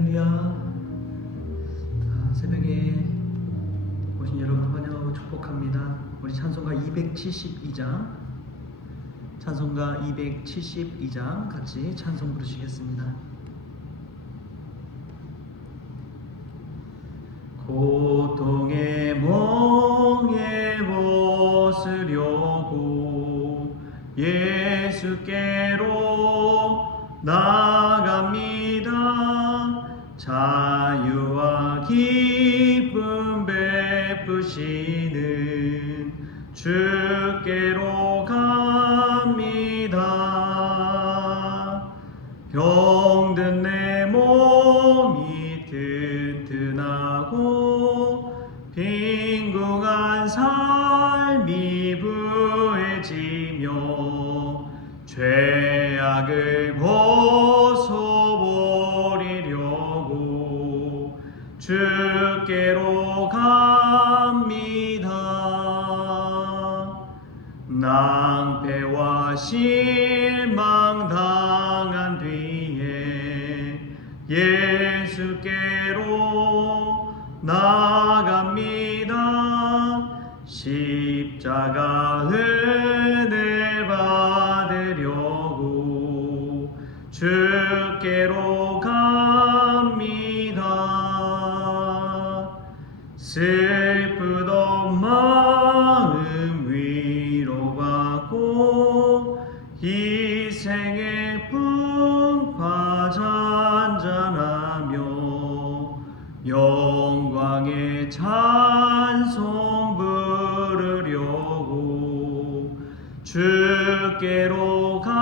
할렐루야. 새벽에 오신 여러분 환영하고 축복합니다. 우리 찬송가 272장 같이 찬송 부르시겠습니다. 고통의 멍에 벗으려고 예수께로 나갑니다. 자유와 기쁨 베푸시는 주께로 갑니다. 병든 내 몸이 튼튼하고 빈궁한 삶이 부해지며 죄악을 벗어버리려고 주께로 갑니다. 낭패와 실망 당한 뒤에 예수께로 나갑니다. 십자가 은혜 받으려고 주께로 갑니다. 슬프던 마음 위로받고 희생의 풍파 잔잔하며 영광의 찬송 부르려고 주께로 갑니다.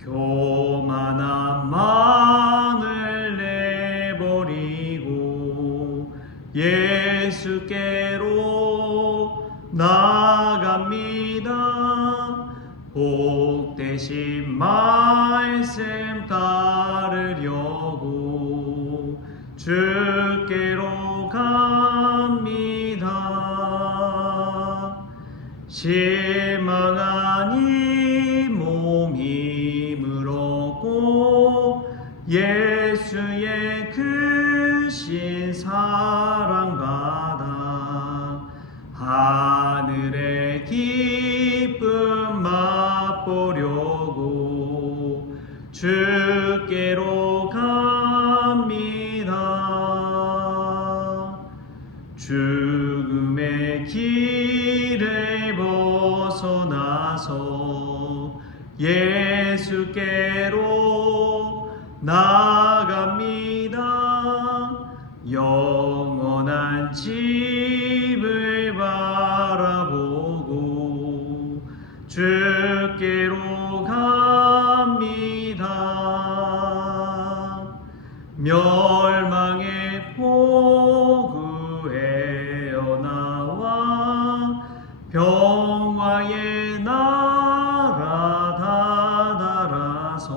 교만한 마음을 내버리고 예수께로 나갑니다. 복되신 말씀 따르려고 주께로 갑니다. 실망한 이 몸 힘을 얻고 예수의 크신 사랑받아 하늘의 기쁨 맛보려고 주께로 갑니다. 죽음의 길을 벗어나서 예수께로 나갑니다. 영원한 집을 바라보고 주께로 갑니다. 멸망의 포구에 나와 평화의 나라 다다라서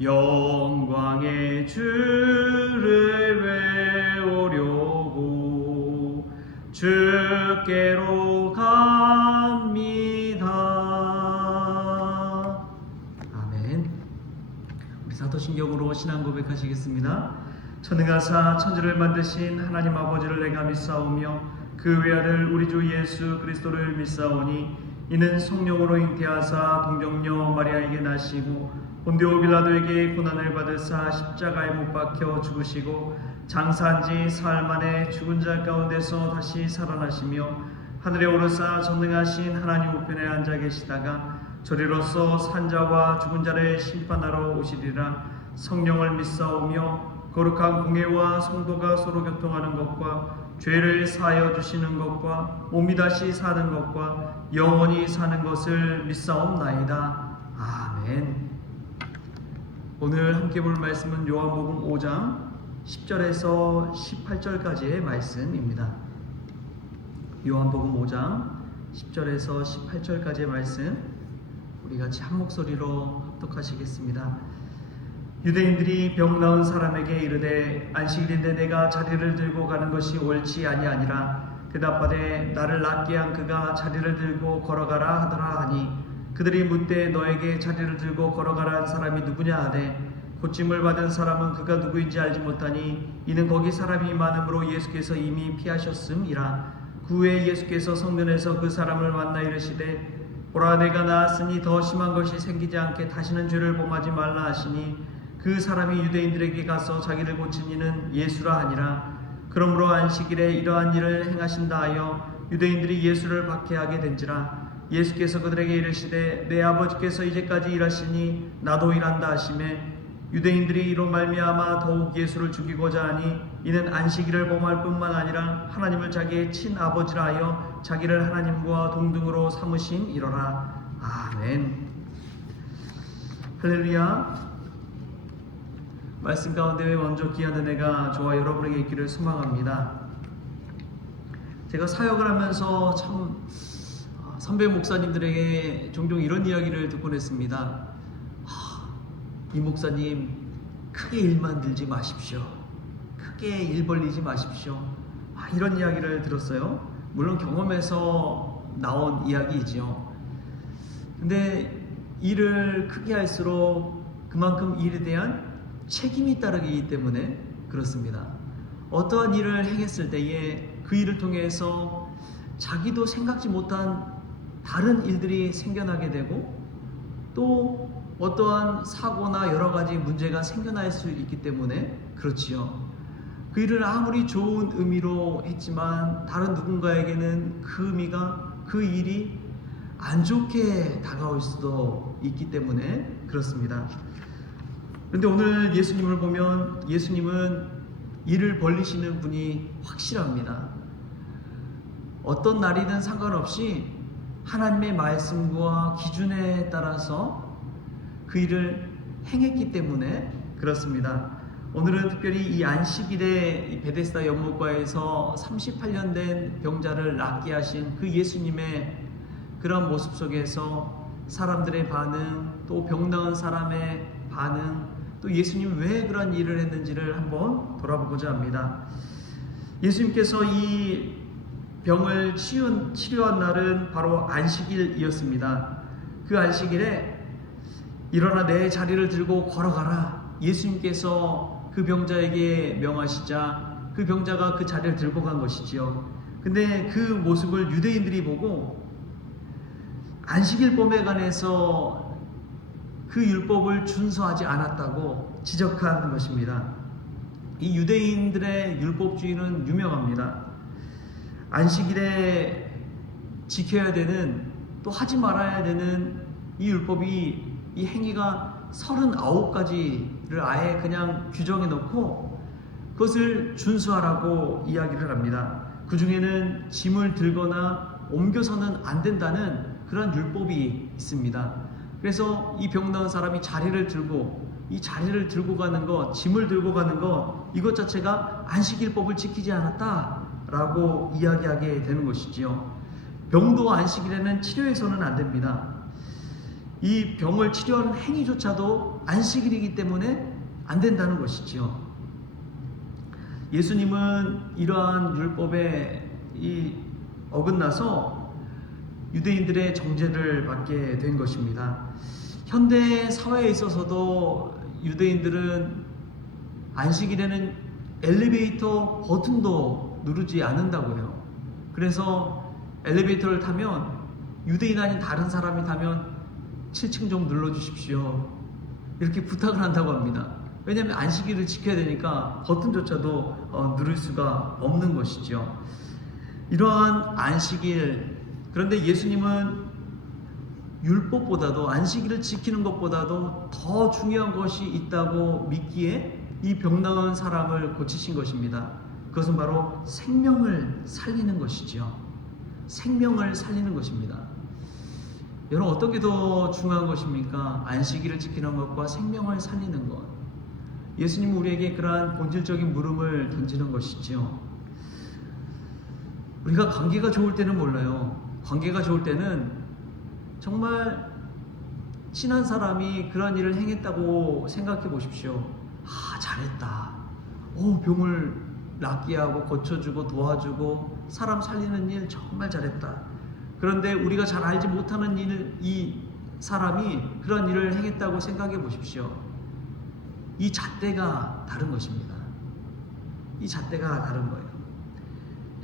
영광의 주를 외우려고 주께로 갑니다. 아멘. 우리 사도신경으로 신앙 고백하시겠습니다. 천능하사 천지를 만드신 하나님 아버지를 내가 믿사오며 그 외아들 우리 주 예수 그리스도를 믿사오니 이는 성령으로 잉태하사 동정녀 마리아에게 나시고 본디오 빌라도에게 고난을 받으사 십자가에 못 박혀 죽으시고 장사한 지 사흘 만에 죽은 자 가운데서 다시 살아나시며 하늘에 오르사 전능하신 하나님 우편에 앉아 계시다가 저리로서 산자와 죽은 자를 심판하러 오시리라. 성령을 믿사오며 거룩한 공예와 성도가 서로 교통하는 것과 죄를 사하여 주시는 것과 몸이 다시 사는 것과 영원히 사는 것을 믿사옵나이다. 아멘. 오늘 함께 볼 말씀은 요한복음 5장 10절에서 18절까지의 말씀입니다. 요한복음 5장 10절에서 18절까지의 말씀 우리 같이 한 목소리로 합독하시겠습니다. 유대인들이 병 나은 사람에게 이르되 안식일인데 내가 자리를 들고 가는 것이 옳지 아니하니라. 대답하되 나를 낫게 한 그가 자리를 들고 걸어가라 하더라 하니 그들이 묻되 너에게 자리를 들고 걸어가라 한 사람이 누구냐 하되 고침을 받은 사람은 그가 누구인지 알지 못하니 이는 거기 사람이 많음으로 예수께서 이미 피하셨음이라. 그 후에 예수께서 성전에서 그 사람을 만나 이르시되 보라 내가 나았으니 더 심한 것이 생기지 않게 다시는 죄를 범하지 말라 하시니 그 사람이 유대인들에게 가서 자기를 고친 이는 예수라 하니라. 그러므로 안식일에 이러한 일을 행하신다 하여 유대인들이 예수를 박해하게 된지라. 예수께서 그들에게 이르시되 내 아버지께서 이제까지 일하시니 나도 일한다 하시매 유대인들이 이로 말미암아 더욱 예수를 죽이고자 하니 이는 안식일을 범할 뿐만 아니라 하나님을 자기의 친아버지라 하여 자기를 하나님과 동등으로 삼으심이로라. 아멘. 할렐루야. 말씀 가운데 먼저 귀한 은혜가 저와 여러분에게 있기를 소망합니다. 제가 사역을 하면서 참 선배 목사님들에게 종종 이런 이야기를 듣곤 했습니다. 이 목사님 크게 일 만들지 마십시오. 크게 일 벌리지 마십시오. 이런 이야기를 들었어요. 물론 경험에서 나온 이야기이지요. 근데 일을 크게 할수록 그만큼 일에 대한 책임이 따르기 때문에 그렇습니다. 어떠한 일을 행했을 때에 그 일을 통해서 자기도 생각지 못한 다른 일들이 생겨나게 되고 또 어떠한 사고나 여러 가지 문제가 생겨날 수 있기 때문에 그렇지요. 그 일을 아무리 좋은 의미로 했지만 다른 누군가에게는 그 의미가 그 일이 안 좋게 다가올 수도 있기 때문에 그렇습니다. 그런데 오늘 예수님을 보면 예수님은 일을 벌리시는 분이 확실합니다. 어떤 날이든 상관없이 하나님의 말씀과 기준에 따라서 그 일을 행했기 때문에 그렇습니다. 오늘은 특별히 이 안식일에 이 베데스다 연못가에서 38년 된 병자를 낫게 하신 그 예수님의 그런 모습 속에서 사람들의 반응, 또 병 나은 사람의 반응, 또 예수님 왜 그런 일을 했는지를 한번 돌아보고자 합니다. 예수님께서 이 병을 치료한 날은 바로 안식일이었습니다. 그 안식일에 일어나 내 자리를 들고 걸어가라. 예수님께서 그 병자에게 명하시자 그 병자가 그 자리를 들고 간 것이지요. 근데 그 모습을 유대인들이 보고 안식일법에 관해서 그 율법을 준수하지 않았다고 지적한 것입니다. 이 유대인들의 율법주의는 유명합니다. 안식일에 지켜야 되는 또 하지 말아야 되는 이 율법이 이 행위가 39가지를 아예 그냥 규정해 놓고 그것을 준수하라고 이야기를 합니다. 그 중에는 짐을 들거나 옮겨서는 안 된다는 그런 율법이 있습니다. 그래서 이 병 나은 사람이 자리를 들고 이 자리를 들고 가는 것, 짐을 들고 가는 것 이것 자체가 안식일법을 지키지 않았다라고 이야기하게 되는 것이지요. 병도 안식일에는 치료해서는 안 됩니다. 이 병을 치료하는 행위조차도 안식일이기 때문에 안 된다는 것이지요. 예수님은 이러한 율법에 어긋나서 유대인들의 정죄를 받게 된 것입니다. 현대 사회에 있어서도 유대인들은 안식일에는 엘리베이터 버튼도 누르지 않는다고 해요. 그래서 엘리베이터를 타면 유대인 아닌 다른 사람이 타면 7층 좀 눌러주십시오 이렇게 부탁을 한다고 합니다. 왜냐하면 안식일을 지켜야 되니까 버튼조차도 누를 수가 없는 것이죠. 이러한 안식일, 그런데 예수님은 율법보다도 안식일을 지키는 것보다도 더 중요한 것이 있다고 믿기에 이 병 나은 사람을 고치신 것입니다. 그것은 바로 생명을 살리는 것이죠. 생명을 살리는 것입니다. 여러분 어떤 게 더 중요한 것입니까? 안식일을 지키는 것과 생명을 살리는 것. 예수님은 우리에게 그러한 본질적인 물음을 던지는 것이죠. 우리가 관계가 좋을 때는 몰라요. 관계가 좋을 때는 정말 친한 사람이 그런 일을 행했다고 생각해 보십시오. 잘했다. 병을 낫게 하고 고쳐주고 도와주고 사람 살리는 일 정말 잘했다. 그런데 우리가 잘 알지 못하는 일을 이 사람이 그런 일을 행했다고 생각해 보십시오. 이 잣대가 다른 것입니다. 이 잣대가 다른 거예요.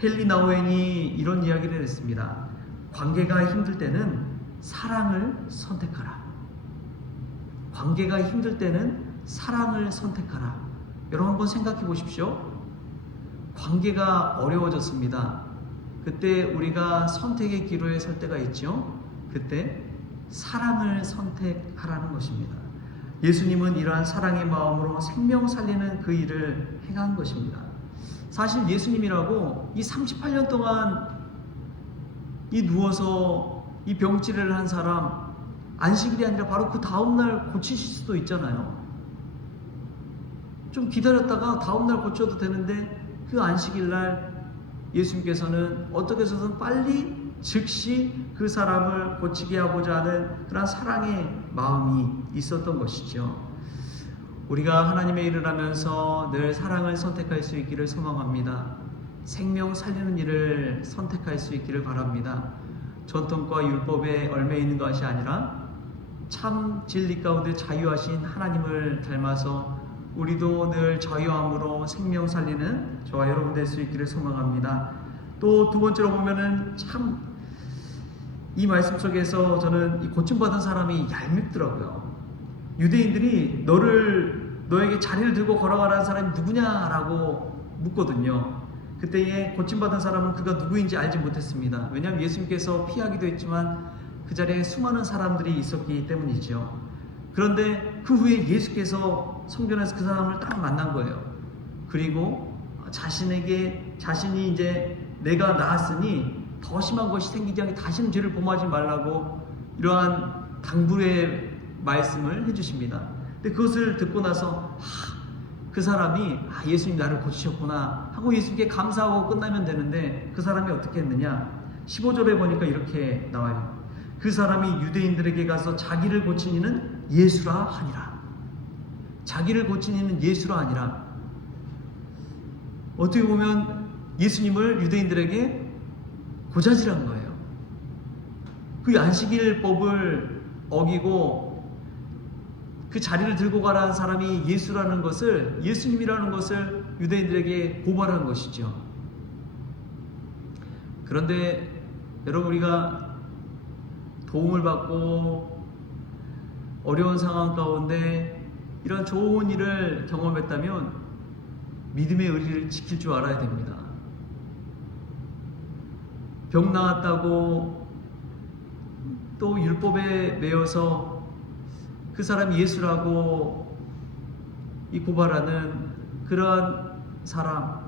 헨리 나우엔이 이런 이야기를 했습니다. 관계가 힘들 때는 사랑을 선택하라. 관계가 힘들 때는 사랑을 선택하라. 여러분 한번 생각해 보십시오. 관계가 어려워졌습니다. 그때 우리가 선택의 기로에 설 때가 있죠. 그때 사랑을 선택하라는 것입니다. 예수님은 이러한 사랑의 마음으로 생명 살리는 그 일을 행한 것입니다. 사실 예수님이라고 이 38년 동안 이 누워서 이 병치레를 한 사람 안식일이 아니라 바로 그 다음날 고치실 수도 있잖아요. 좀 기다렸다가 다음날 고쳐도 되는데 그 안식일날 예수님께서는 어떻게 해서든 빨리 즉시 그 사람을 고치게 하고자 하는 그런 사랑의 마음이 있었던 것이죠. 우리가 하나님의 일을 하면서 늘 사랑을 선택할 수 있기를 소망합니다. 생명 살리는 일을 선택할 수 있기를 바랍니다. 전통과 율법에 얽매 있는 것이 아니라 참 진리 가운데 자유하신 하나님을 닮아서 우리도 늘 자유함으로 생명 살리는 저와 여러분 될 수 있기를 소망합니다. 또 두 번째로 보면은 참 이 말씀 속에서 저는 이 고침받은 사람이 얄밉더라고요. 유대인들이 너에게 자리를 들고 걸어가라는 사람이 누구냐라고 묻거든요. 그때에 고침받은 사람은 그가 누구인지 알지 못했습니다. 왜냐하면 예수님께서 피하기도 했지만 그 자리에 수많은 사람들이 있었기 때문이죠. 그런데 그 후에 예수께서 성전에서 그 사람을 딱 만난 거예요. 그리고 자신이 이제 내가 나았으니 더 심한 것이 생기지 않게 다시는 죄를 범하지 말라고 이러한 당부의 말씀을 해주십니다. 근데 그것을 듣고 나서 그 사람이 예수님 나를 고치셨구나 하고 예수님께 감사하고 끝나면 되는데 그 사람이 어떻게 했느냐? 15절에 보니까 이렇게 나와요. 그 사람이 유대인들에게 가서 자기를 고친 이는 예수라 하니라. 자기를 고친 이는 예수라 하니라. 어떻게 보면 예수님을 유대인들에게 고자질한 거예요. 그 안식일법을 어기고 그 자리를 들고 가라는 사람이 예수라는 것을, 예수님이라는 것을 유대인들에게 고발한 것이죠. 그런데 여러분, 우리가 도움을 받고 어려운 상황 가운데 이런 좋은 일을 경험했다면 믿음의 의리를 지킬 줄 알아야 됩니다. 병 나았다고 또 율법에 매여서 그 사람이 예수라고 이 고발하는 그러한 사람,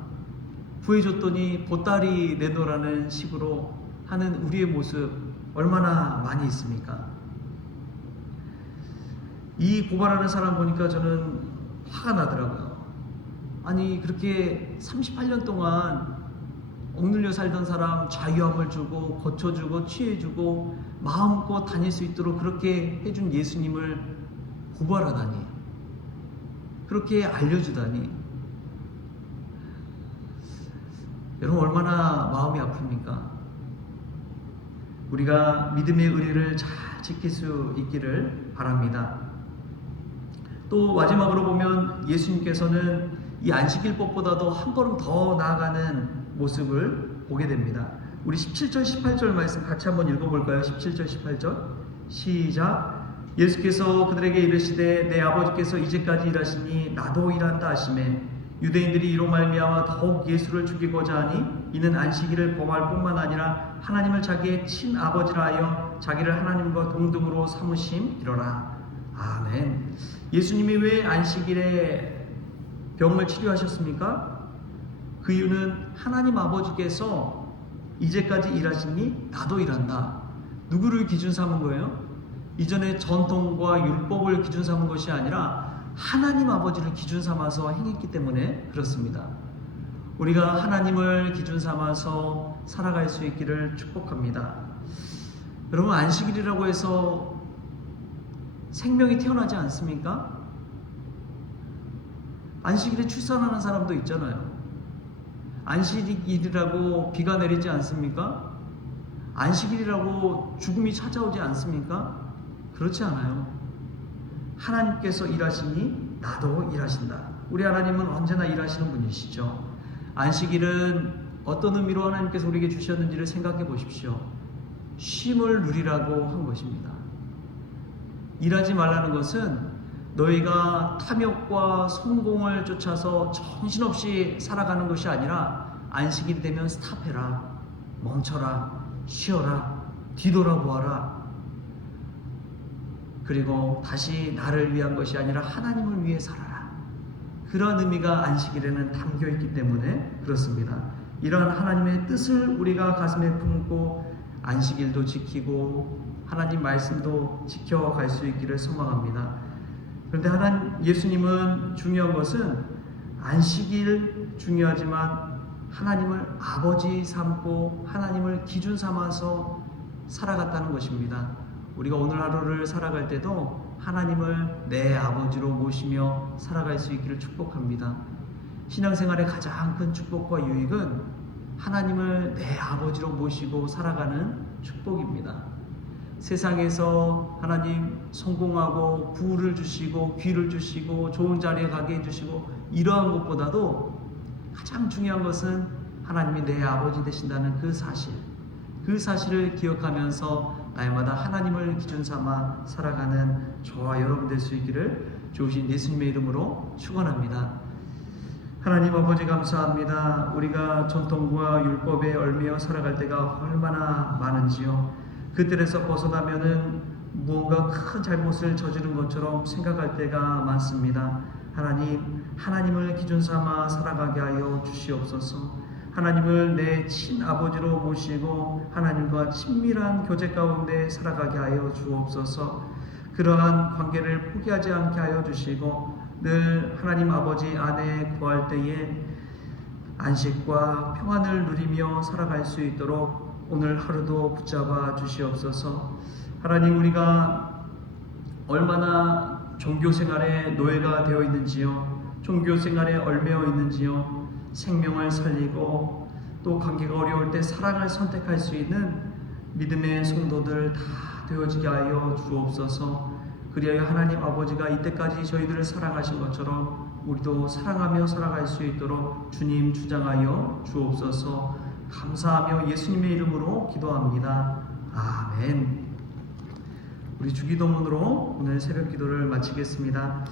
구해줬더니 보따리 내놓으라는 식으로 하는 우리의 모습 얼마나 많이 있습니까? 이 고발하는 사람 보니까 저는 화가 나더라고요. 아니, 그렇게 38년 동안 억눌려 살던 사람 자유함을 주고 고쳐주고 취해주고 마음껏 다닐 수 있도록 그렇게 해준 예수님을 고발하다니, 그렇게 알려주다니, 여러분 얼마나 마음이 아픕니까? 우리가 믿음의 의리를 잘 지킬 수 있기를 바랍니다. 또 마지막으로 보면 예수님께서는 이 안식일법보다도 한 걸음 더 나아가는 모습을 보게 됩니다. 우리 17절 18절 말씀 같이 한번 읽어볼까요? 17절 18절 시작. 예수께서 그들에게 이르시되 내 아버지께서 이제까지 일하시니 나도 일한다 하시매 유대인들이 이로 말미암아 더욱 예수를 죽이고자 하니 이는 안식일을 범할 뿐만 아니라 하나님을 자기의 친아버지라 하여 자기를 하나님과 동등으로 삼으심이로라. 아멘. 예수님이 왜 안식일에 병을 치료하셨습니까? 그 이유는 하나님 아버지께서 이제까지 일하시니 나도 일한다. 누구를 기준 삼은 거예요? 이전에 전통과 율법을 기준 삼은 것이 아니라 하나님 아버지를 기준 삼아서 행했기 때문에 그렇습니다. 우리가 하나님을 기준 삼아서 살아갈 수 있기를 축복합니다. 여러분, 안식일이라고 해서 생명이 태어나지 않습니까? 안식일에 출산하는 사람도 있잖아요. 안식일이라고 비가 내리지 않습니까? 안식일이라고 죽음이 찾아오지 않습니까? 그렇지 않아요. 하나님께서 일하시니 나도 일하신다. 우리 하나님은 언제나 일하시는 분이시죠. 안식일은 어떤 의미로 하나님께서 우리에게 주셨는지를 생각해 보십시오. 쉼을 누리라고 한 것입니다. 일하지 말라는 것은 너희가 탐욕과 성공을 쫓아서 정신없이 살아가는 것이 아니라 안식일이 되면 스탑해라, 멈춰라, 쉬어라, 뒤돌아보아라. 그리고 다시 나를 위한 것이 아니라 하나님을 위해 살아라. 그런 의미가 안식일에는 담겨 있기 때문에 그렇습니다. 이러한 하나님의 뜻을 우리가 가슴에 품고 안식일도 지키고 하나님 말씀도 지켜갈 수 있기를 소망합니다. 그런데 예수님은 중요한 것은 안식일 중요하지만 하나님을 아버지 삼고 하나님을 기준 삼아서 살아갔다는 것입니다. 우리가 오늘 하루를 살아갈 때도 하나님을 내 아버지로 모시며 살아갈 수 있기를 축복합니다. 신앙생활의 가장 큰 축복과 유익은 하나님을 내 아버지로 모시고 살아가는 축복입니다. 세상에서 하나님 성공하고 부를 주시고 귀를 주시고 좋은 자리에 가게 해주시고 이러한 것보다도 가장 중요한 것은 하나님이 내 아버지 되신다는 그 사실을 기억하면서 날마다 하나님을 기준 삼아 살아가는 저와 여러분 될 수 있기를 주신 예수님의 이름으로 축원합니다. 하나님 아버지 감사합니다. 우리가 전통과 율법에 얽매여 살아갈 때가 얼마나 많은지요. 그 뜰에서 벗어나면은 무언가 큰 잘못을 저지른 것처럼 생각할 때가 많습니다. 하나님을 기준 삼아 살아가게 하여 주시옵소서. 하나님을 내 친아버지로 모시고 하나님과 친밀한 교제 가운데 살아가게 하여 주옵소서. 그러한 관계를 포기하지 않게 하여 주시고 늘 하나님 아버지 안에 구할 때에 안식과 평안을 누리며 살아갈 수 있도록 오늘 하루도 붙잡아 주시옵소서. 하나님, 우리가 얼마나 종교생활에 노예가 되어 있는지요, 종교생활에 얽매여 있는지요, 생명을 살리고 또 관계가 어려울 때 사랑을 선택할 수 있는 믿음의 성도들 다 되어지게 하여 주옵소서. 그리하여 하나님 아버지가 이때까지 저희들을 사랑하신 것처럼 우리도 사랑하며 살아갈 수 있도록 주님 주장하여 주옵소서. 감사하며 예수님의 이름으로 기도합니다. 아멘. 우리 주기도문으로 오늘 새벽 기도를 마치겠습니다.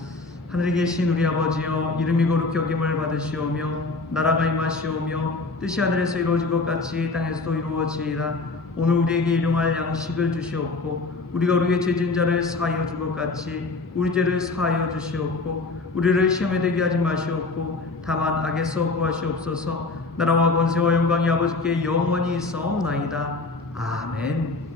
하늘에 계신 우리 아버지여, 이름이 거룩히 여김을 받으시오며 나라가 임하시오며 뜻이 하늘에서 이루어진 것 같이 땅에서도 이루어지이다. 오늘 우리에게 일용할 양식을 주시옵고 우리가 우리의 죄진 자를 사하여 준 것 같이 우리 죄를 사하여 주시옵고 우리를 시험에 들게 하지 마시옵고 다만 악에서 구하시옵소서. 나라와 권세와 영광이 아버지께 영원히 있사옵나이다. 아멘.